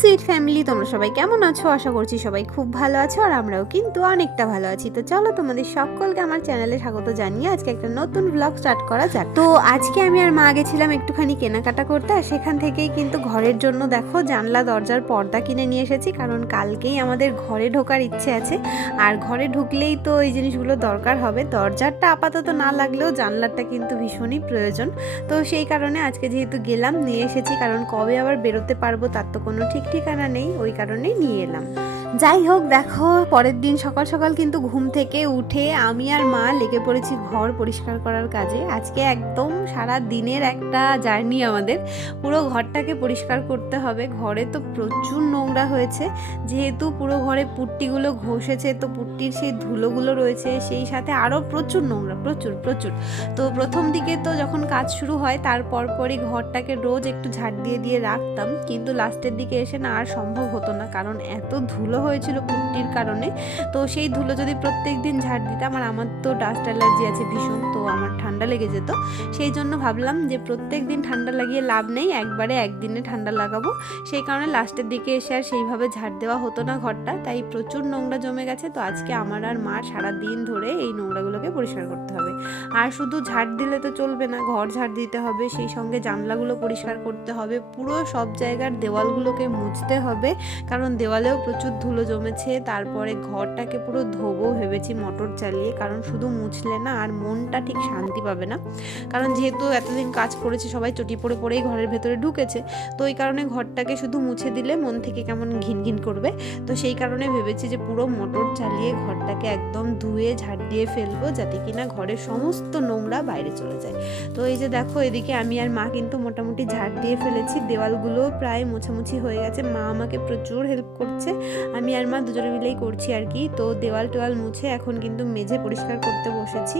Sweet family, তোমরা সবাই কেমন আছো? আশা করছি সবাই খুব ভালো আছো, আর আমরাও কিন্তু অনেকটা ভালো আছি। তো চলো তোমাদের সকলকে আমার চ্যানেলে স্বাগত জানিয়ে আজকে একটা নতুন ব্লগ স্টার্ট করা যাক। তো আজকে আমি আর মা গেছিলাম একটুখানি কেনাকাটা করতে, আর সেখান থেকেই কিন্তু ঘরের জন্য দেখো জানলা দরজার পর্দা কিনে নিয়ে এসেছি, কারণ কালকেই আমাদের ঘরে ঢোকার ইচ্ছে আছে। আর ঘরে ঢুকলেই তো এই জিনিসগুলো দরকার হবে। দরজারটা আপাতত না লাগলেও জানলাটা কিন্তু ভীষণই প্রয়োজন। তো সেই কারণে আজকে যেহেতু গেলাম নিয়ে এসেছি, কারণ কবে আবার বেরোতে পারবো তার তো কোনো ঠিক ঠিকানা নেই, ওই কারণেই নিয়ে এলাম। যাই হোক, দেখো পরের দিন সকাল সকাল কিন্তু ঘুম থেকে উঠে আমি আর মা লেগে পড়েছি ঘর পরিষ্কার করার কাজে। আজকে একদম সারা দিনের একটা জার্নি আমাদের, পুরো ঘরটাকে পরিষ্কার করতে হবে। ঘরে তো প্রচুর নোংরা হয়েছে, যেহেতু পুরো ঘরে পুট্টিগুলো ঘষেছে, তো পুট্টির সেই ধুলোগুলো রয়েছে, সেই সাথে আরও প্রচুর নোংরা, প্রচুর প্রচুর। তো প্রথম দিকে তো যখন কাজ শুরু হয় তার পরপরই ঘরটাকে রোজ একটু ঝাড় দিয়ে দিয়ে রাখতাম, কিন্তু লাস্টের দিকে এসে না আর সম্ভব হতো না, কারণ এত ধুলো হয়েছিল পুট্টির কারণে। তো সেই ধুলো যদি প্রত্যেক দিন ঝাড় দিতাম, আর আমার তো ডাস্ট অ্যালার্জি আছে ভীষণ, তো আমার ঠান্ডা লেগে যেত। সেই জন্য ভাবলাম যে প্রত্যেক দিন ঠান্ডা লাগিয়ে লাভ নেই, একবারে একদিনে ঠান্ডা লাগাবো। সেই কারণে লাস্টের দিকে এসে আর সেইভাবে ঝাড় দেওয়া হতো না ঘরটা, তাই প্রচুর নোংরা জমে গেছে। তো আজকে আমার আর মার সারা দিন ধরে এই নোংরাগুলোকে পরিষ্কার করতে হবে। আর শুধু ঝাড় দিলে তো চলবে না, ঘর ঝাড় দিতে হবে, সেই সঙ্গে জানলাগুলো পরিষ্কার করতে হবে, পুরো সব জায়গার দেওয়ালগুলোকে মুছতে হবে, কারণ দেওয়ালেও প্রচুর ধুলো জমেছে। তারপরে ঘরটাকে পুরো ধোবো ভেবেছি মোটর চালিয়ে, কারণ শুধু মুছলে না আর মনটা ঠিক শান্তি পাবে না, কারণ যেহেতু এতদিন কাজ করেছে সবাই চটি পড়ে পড়েই ঘরের ভেতরে ঢুকেছে, তো ওই কারণে ঘরটাকে শুধু মুছে দিলে মন থেকে কেমন ঘিন ঘিন করবে। তো সেই কারণে ভেবেছি যে পুরো মোটর চালিয়ে ঘরটাকে একদম ধুয়ে ঝাড় দিয়ে ফেলবো, যাতে কিনা ঘরের সমস্ত নোংরা বাইরে চলে যায়। তো এই যে দেখো, এদিকে আমি আর মা কিন্তু মোটামুটি ঝাড় দিয়ে ফেলেছি, দেওয়ালগুলো প্রায় মোছামুছি হয়ে গেছে। মা আমাকে প্রচুর হেল্প করছে, আমি আর মা দুজনে মিলেই করছি আর কি। তো দেওয়াল টোয়াল মুছে এখন কিন্তু মেঝে পরিষ্কার করতে বসেছি।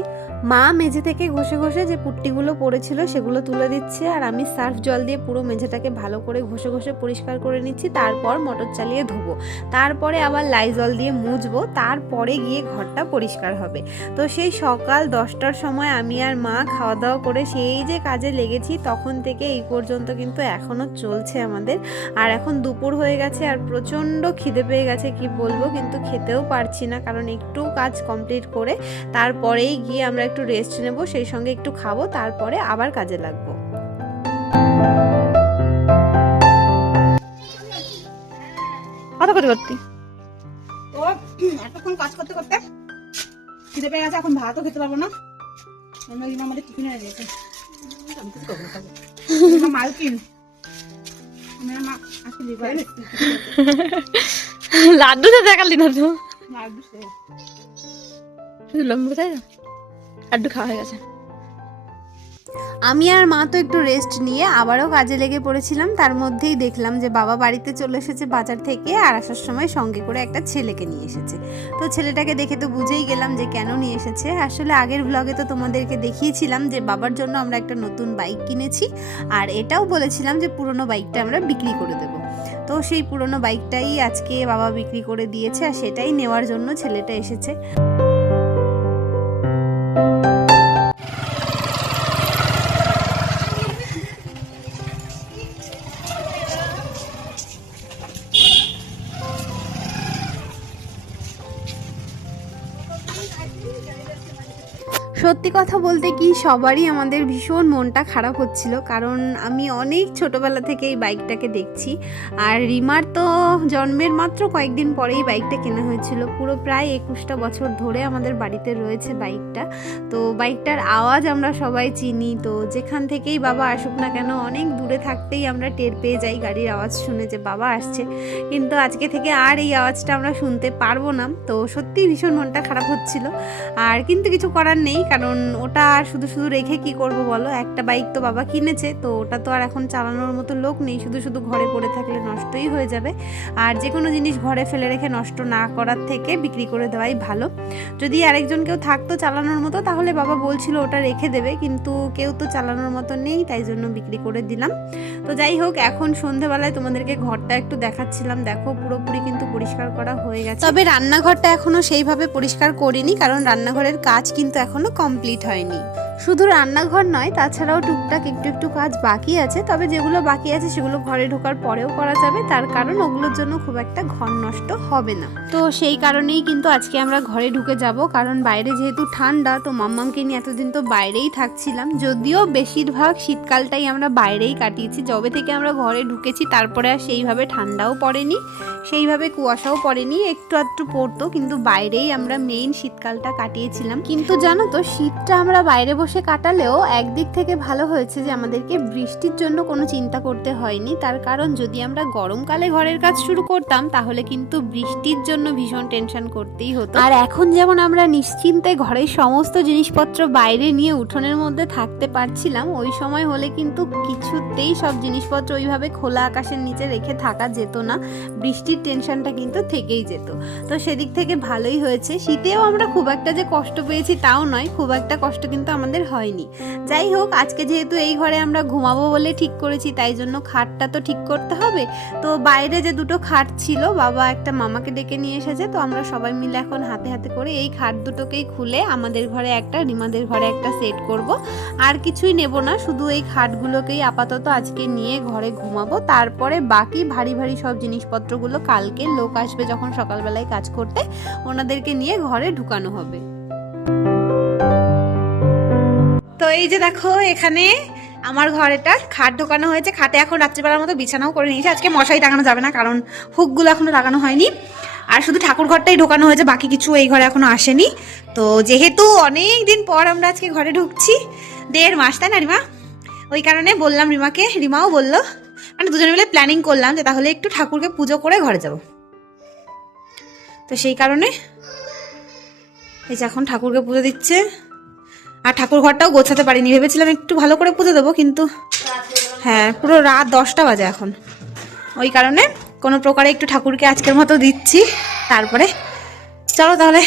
মা মেঝে থেকে ঘষে ঘষে যে পুট্টিগুলো পড়েছিল সেগুলো তুলে দিচ্ছে, আর আমি সার্ফ জল দিয়ে পুরো মেঝেটাকে ভালো করে ঘষে ঘষে পরিষ্কার করে নিচ্ছি। তারপর মোটর চালিয়ে ধোবো, তারপরে আবার লাইজল দিয়ে মুছবো, তারপরে গিয়ে ঘরটা পরিষ্কার হবে। তো সেই সকাল 10টার সময় আমি আর মা খাওয়া দাওয়া করে সেই যে কাজে লেগেছি, তখন থেকে এই পর্যন্ত কিন্তু এখনও চলছে আমাদের। আর এখন দুপুর হয়ে গেছে আর প্রচণ্ড খিদে পেয়ে গেছে, কি বলবো, কিন্তু খেতেও পারছি না, কারণ একটু কাজ কমপ্লিট করে তারপরেই গিয়ে আমরা একটু রেস্ট নেব, সেই সঙ্গে একটু খাবো, তারপরে আবার কাজে লাগবো। কথা করতে করতে তো এতক্ষণ কাজ করতে করতে খিদে পেয়ে গেছে, এখন ভাতও খেতে পারবো না। আমাদের টিফিনে দিয়েছে মালকিন, আমার মা আসলে লাড্ডু তো দেখালি না তো, লাড্ডু শুধু লম্বু তাই না, লাড্ডু খাওয়া হয়ে গেছে। আমি আর মা তো একটু রেস্ট নিয়ে আবারও কাজে লেগে পড়েছিলাম। তার মধ্যেই দেখলাম যে বাবা বাড়িতে চলে এসেছে বাজার থেকে, আর আসার সময় সঙ্গে করে একটা ছেলেকে নিয়ে এসেছে। তো ছেলেটাকে দেখে তো বুঝেই গেলাম যে কেন নিয়ে এসেছে। আসলে আগের ব্লগে তো তোমাদেরকে দেখিয়েছিলাম যে বাবার জন্য আমরা একটা নতুন বাইক কিনেছি, আর এটাও বলেছিলাম যে পুরনো বাইকটা আমরা বিক্রি করে দেবো। তো সেই পুরনো বাইকটাই আজকে বাবা বিক্রি করে দিয়েছে, আর সেটাই নেওয়ার জন্য ছেলেটা এসেছে। সত্যি কথা বলতে কি, সবারই আমাদের ভীষণ মনটা খারাপ হচ্ছিল, কারণ আমি অনেক ছোটোবেলা থেকে এই বাইকটাকে দেখছি। আর রিমার তো জন্মের মাত্র কয়েকদিন পরেই বাইকটা কেনা হয়েছিল। পুরো প্রায় 21টা বছর ধরে আমাদের বাড়িতে রয়েছে বাইকটা। তো বাইকটার আওয়াজ আমরা সবাই চিনি, তো যেখান থেকেই বাবা আসুক না কেন, অনেক দূরে থাকতেই আমরা টের পেয়ে যাই গাড়ির আওয়াজ শুনে যে বাবা আসছে। কিন্তু আজকে থেকে আর এই আওয়াজটা আমরা শুনতে পারবো না। তো সত্যিই ভীষণ মনটা খারাপ হচ্ছিল, আর কিন্তু কিছু করার নেই, কারণ ওটা আর শুধু শুধু রেখে কি করব বলো। একটা বাইক তো বাবা কিনেছে, তো ওটা তো আর এখন চালানোর মতো লোক নেই, শুধু শুধু ঘরে পড়ে থাকলে নষ্টই হয়ে যাবে। আর যে কোনো জিনিস ঘরে ফেলে রেখে নষ্ট না করার থেকে বিক্রি করে দেওয়াই ভালো। যদি আরেকজন কেউ থাকতো চালানোর মতো, তাহলে বাবা বলছিল ওটা রেখে দেবে, কিন্তু কেউ তো চালানোর মতো নেই, তাই জন্য বিক্রি করে দিলাম। তো যাই হোক, এখন সন্ধেবেলায় তোমাদেরকে ঘরটা একটু দেখাচ্ছিলাম। দেখো পুরোপুরি কিন্তু পরিষ্কার করা হয়ে গেছে, তবে রান্নাঘরটা এখনো সেইভাবে পরিষ্কার করিনি, কারণ রান্নাঘরের কাজ কিন্তু এখনো কমপ্লিট হয়নি। শুধু রান্নাঘর নয়, তাছাড়াও টুকটাক একটু একটু কাজ বাকি আছে, তবে যেগুলো বাকি আছে সেগুলো ঘরে ঢোকার পরেও করা যাবে, তার কারণ ওগুলোর জন্য খুব একটা ঘর নষ্ট হবে না। তো সেই কারণেই কিন্তু আজকে আমরা ঘরে ঢুকে যাব, কারণ বাইরে যেহেতু ঠান্ডা, তো মাম্মামকে নিয়ে এতদিন তো বাইরেই থাকছিলাম, যদিও বেশিরভাগ শীতকালটাই আমরা বাইরেই কাটিয়েছি। যবে থেকে আমরা ঘরে ঢুকেছি তারপরে আর সেইভাবে ঠান্ডাও পড়েনি, সেইভাবে কুয়াশাও পড়েনি, একটু আধটু পড়তো, কিন্তু বাইরেই আমরা মেইন শীতকালটা কাটিয়েছিলাম। কিন্তু জানো তো, শীতটা আমরা বাইরে বসে কাটালেও একদিক থেকে ভালো হয়েছে যে আমাদেরকে বৃষ্টির জন্য কোনো চিন্তা করতে হয়নি। তার কারণ যদি আমরা গরমকালে ঘরের কাজ শুরু করতাম তাহলে কিন্তু বৃষ্টির জন্য ভীষণ টেনশন করতেই হতো। আর এখন যেমন আমরা নিশ্চিন্তে ঘরের সমস্ত জিনিসপত্র বাইরে নিয়ে উঠোনের মধ্যে থাকতে পারছিলাম, ওই সময় হলে কিন্তু কিছুতেই সব জিনিসপত্র ওইভাবে খোলা আকাশের নিচে রেখে থাকা যেত না, বৃষ্টির টেনশনটা কিন্তু থেকেই যেত। তো সেদিক থেকে ভালোই হয়েছে। শীতেও আমরা খুব একটা যে কষ্ট পেয়েছি তাও নয়, খুব একটা কষ্ট কিন্তু আমাদের হয়নি। যাই হোক, আজকে যেহেতু এই ঘরে আমরা ঘুমাবো বলে ঠিক করেছি, তাই জন্য খাটটা তো ঠিক করতে হবে। তো বাইরে যে দুটো খাট ছিল, বাবা একটা মামাকে ডেকে নিয়ে এসেছে, তো আমরা সবাই মিলে এখন হাতে হাতে করে এই খাট দুটোকেই খুলে আমাদের ঘরে একটা, রিমাদের ঘরে একটা সেট করব। আর কিছুই নেব না, শুধু এই খাটগুলোকেই আপাতত আজকে নিয়ে ঘরে ঘুমাবো। তারপরে বাকি ভারী ভারী সব জিনিসপত্রগুলো কালকে লোক আসবে যখন সকালবেলায় কাজ করতে, ওনাদেরকে নিয়ে ঘরে ঢুকানো হবে। তো এই যে দেখো, এখানে আমার ঘরেটা খাট ঢোকানো হয়েছে। খাটে এখন রাত্রিবেলার মতো বিছানাও করে নিয়েছে। আজকে মশারি টাঙানো যাবে না, কারণ হুকগুলো এখনো লাগানো হয়নি। আর শুধু ঠাকুর ঘরটাই ঢোকানো হয়েছে, বাকি কিছু এই ঘরে এখনো আসেনি। তো যেহেতু অনেক দিন পর আমরা আজকে ঘরে ঢুকছি, 1.5 মাস, তাই না রিমা? ওই কারণে বললাম রিমাকে, রিমাও বললো, মানে দুজনে মিলে প্ল্যানিং করলাম যে তাহলে একটু ঠাকুরকে পুজো করে ঘরে যাব। তো সেই কারণে এই যে এখন ঠাকুরকে পুজো দিচ্ছে। আর ঠাকুর ঘরটাও গোছাতে পারিনি, ভেবেছিলাম একটু ভালো করে পুজো দেবো, কিন্তু হ্যাঁ পুরো রাত 10টা বাজে এখন। ওই কারণে কোনো প্রকারে একটু ঠাকুরকে আজকের মতো দিচ্ছি। তারপরে চলো তাহলে।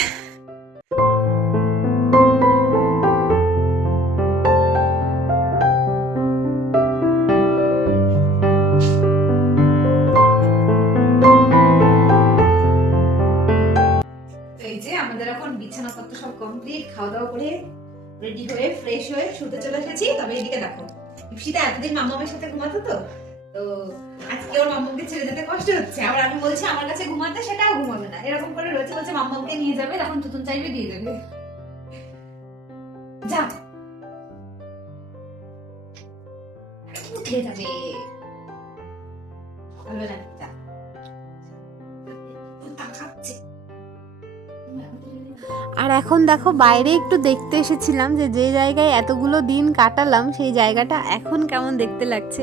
এই যে আমাদের এখন বিছানাপত্র সব কমপ্লিট, খাওয়া দাওয়া করে রেডি হয়ে ফ্রেশ হয়ে শুতে চলে এসেছি। তবে এদিকে দেখো, ইপসিতা এতদিন মামামের সাথে ঘুমাতো, তো আজকে ওর মামাকে ছেড়ে যেতে কষ্ট হচ্ছে। আবার আমি বলছি আমার কাছে ঘুমাতে, সেটাও ঘুমাবে না, এরকম করে রয়েছে। বলছে মামাকে নিয়ে যাবে, এখন তুতুন চাইবে দিয়ে দেবে। যা উঠে যাবে, ভালো না, যা তাকাচ্ছে। আর এখন দেখো, বাইরে একটু দেখতে এসেছিলাম যে যে জায়গায় এতগুলো দিন কাটালাম সেই জায়গাটা এখন কেমন দেখতে লাগছে।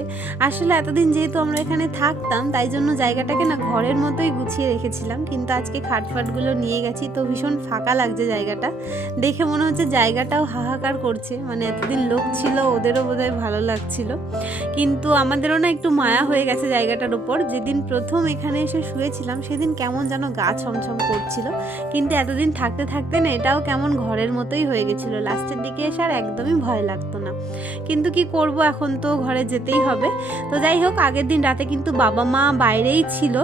আসলে এতদিন যেহেতু আমরা এখানে থাকতাম, তাই জন্য জায়গাটাকে না ঘরের মতোই গুছিয়ে রেখেছিলাম, কিন্তু আজকে খাটফাটগুলো নিয়ে গেছি তো ভীষণ ফাঁকা লাগছে জায়গাটা দেখে। মনে হচ্ছে জায়গাটাও হাহাকার করছে, মানে এতদিন লোক ছিল, ওদেরও বোধহয় ভালো লাগছিল, কিন্তু আমাদেরও না একটু মায়া হয়ে গেছে জায়গাটার উপর। যেদিন প্রথম এখানে এসে শুয়েছিলাম সেদিন কেমন যেন গা ছমছম করছিল, কিন্তু এতদিন থাকতে থাকতে না এটাও কেমন ঘরের মতোই হয়ে গেছিল। লাস্টের দিকে এসে আর একদমই ভয় লাগতো না, কিন্তু কি করব, এখন তো ঘরে যেতেই হবে। তো যাই হোক, আগের দিন রাতে কিন্তু বাবা মা বাইরেই ছিল,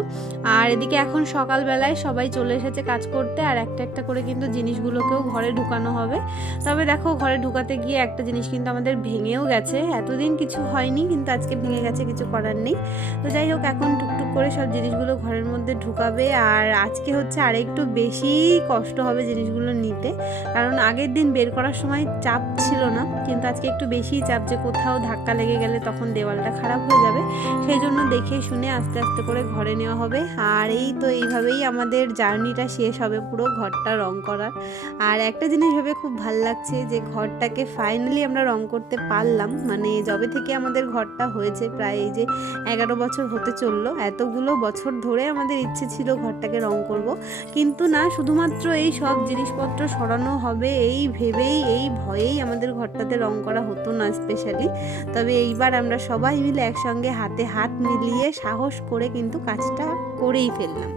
আর এদিকে এখন সকালবেলায় সবাই চলে এসেছে কাজ করতে, আর একটা একটা করে কিন্তু জিনিসগুলোকেও ঘরে ঢুকানো হবে। তবে দেখো, ঘরে ঢুকাতে গিয়ে একটা জিনিস কিন্তু আমাদের ভেঙেও গেছে। এতদিন কিছু হয়নি, কিন্তু আজকে ভেঙে গেছে, কিছু করার নেই। তো যাই হোক, এখন টুকটুক করে সব জিনিসগুলো ঘরের মধ্যে ঢুকাবে। আর আজকে হচ্ছে আরেকটু বেশি কষ্ট হবে জিনিসগুলো নিতে, কারণ আগের দিন বের করার সময় চাপ ছিল না, কিন্তু আজকে একটু বেশি চাপ, যে কোথাও ধাক্কা লেগে গেলে তখন দেওয়ালটা খারাপ হয়ে যাবে। সেই জন্য দেখে শুনে আস্তে আস্তে করে ঘরে নেওয়া হবে। আর এই তো এইভাবেই আমাদের জার্নিটা শেষ হবে, পুরো ঘরটা রং করার। আর একটা জিনিস ভেবে খুব ভাল লাগছে যে ঘরটাকে ফাইনালি আমরা রং করতে পারলাম। মানে যবে থেকে আমাদের ঘরটা হয়েছে, প্রায় এই যে 11 বছর হতে চললো, এতগুলো বছর ধরে আমাদের ইচ্ছে ছিল ঘরটাকে রং করব, কিন্তু না, শুধুমাত্র এই সব জিনিসপত্র সরানো হবে এই ভেবেই, এই ভয়েই আমাদের ঘরটাতে রং করা হতো না স্পেশালি। তবে এইবার আমরা সবাই মিলে একসঙ্গে হাতে হাত মিলিয়ে সাহস করে কিন্তু কাজটা করেই ফেললাম।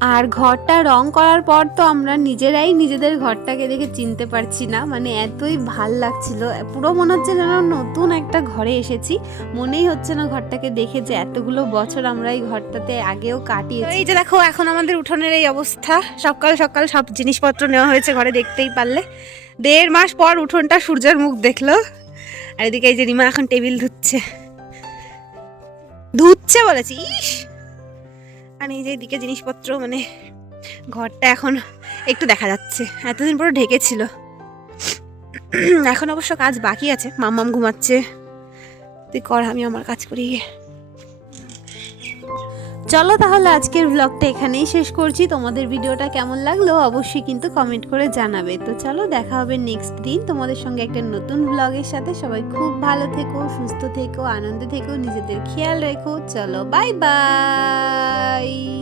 আর ঘরটা রং করার পর তো আমরা নিজেরাই নিজেদের ঘরটাকে দেখে চিনতে পারছি না, মানে এতই ভাল লাগছিল, পুরো মনে হচ্ছে যেন নতুন একটা ঘরে এসেছি। মনেই হচ্ছে না ঘরটাকে দেখে যে এতগুলো বছর আমরা এই ঘরটাতে আগেও কাটিয়েছি। এই যে দেখো এখন আমাদের উঠোনের এই অবস্থা, সকাল সকাল সব জিনিসপত্র নেওয়া হয়েছে ঘরে, দেখতেই পারলে 1.5 মাস পর উঠোনটা সূর্যের মুখ দেখলো। আর এদিকে এই যে রিমা এখন টেবিল ধুচ্ছে বলেছি, ইস। আর এই যে এদিকে জিনিসপত্র, মানে ঘরটা এখন একটু দেখা যাচ্ছে, এতদিন পুরো ঢেকেছিল। এখন অবশ্য কাজ বাকি আছে, মাম্মাম ঘুমাচ্ছে, তুই কর, আমি আমার কাজ করি গিয়ে। চলো তাহলে আজকের ব্লগটা এখানেই শেষ করছি। তোমাদের ভিডিওটা কেমন লাগলো অবশ্যই কিন্তু কমেন্ট করে জানাবে। তো চলো দেখা হবে নেক্সট দিন তোমাদের সঙ্গে একটা নতুন ব্লগের সাথে। সবাই খুব ভালো থেকো, সুস্থ থেকো, আনন্দে থেকো, নিজেদের খেয়াল রেখো। চলো বাই বাই।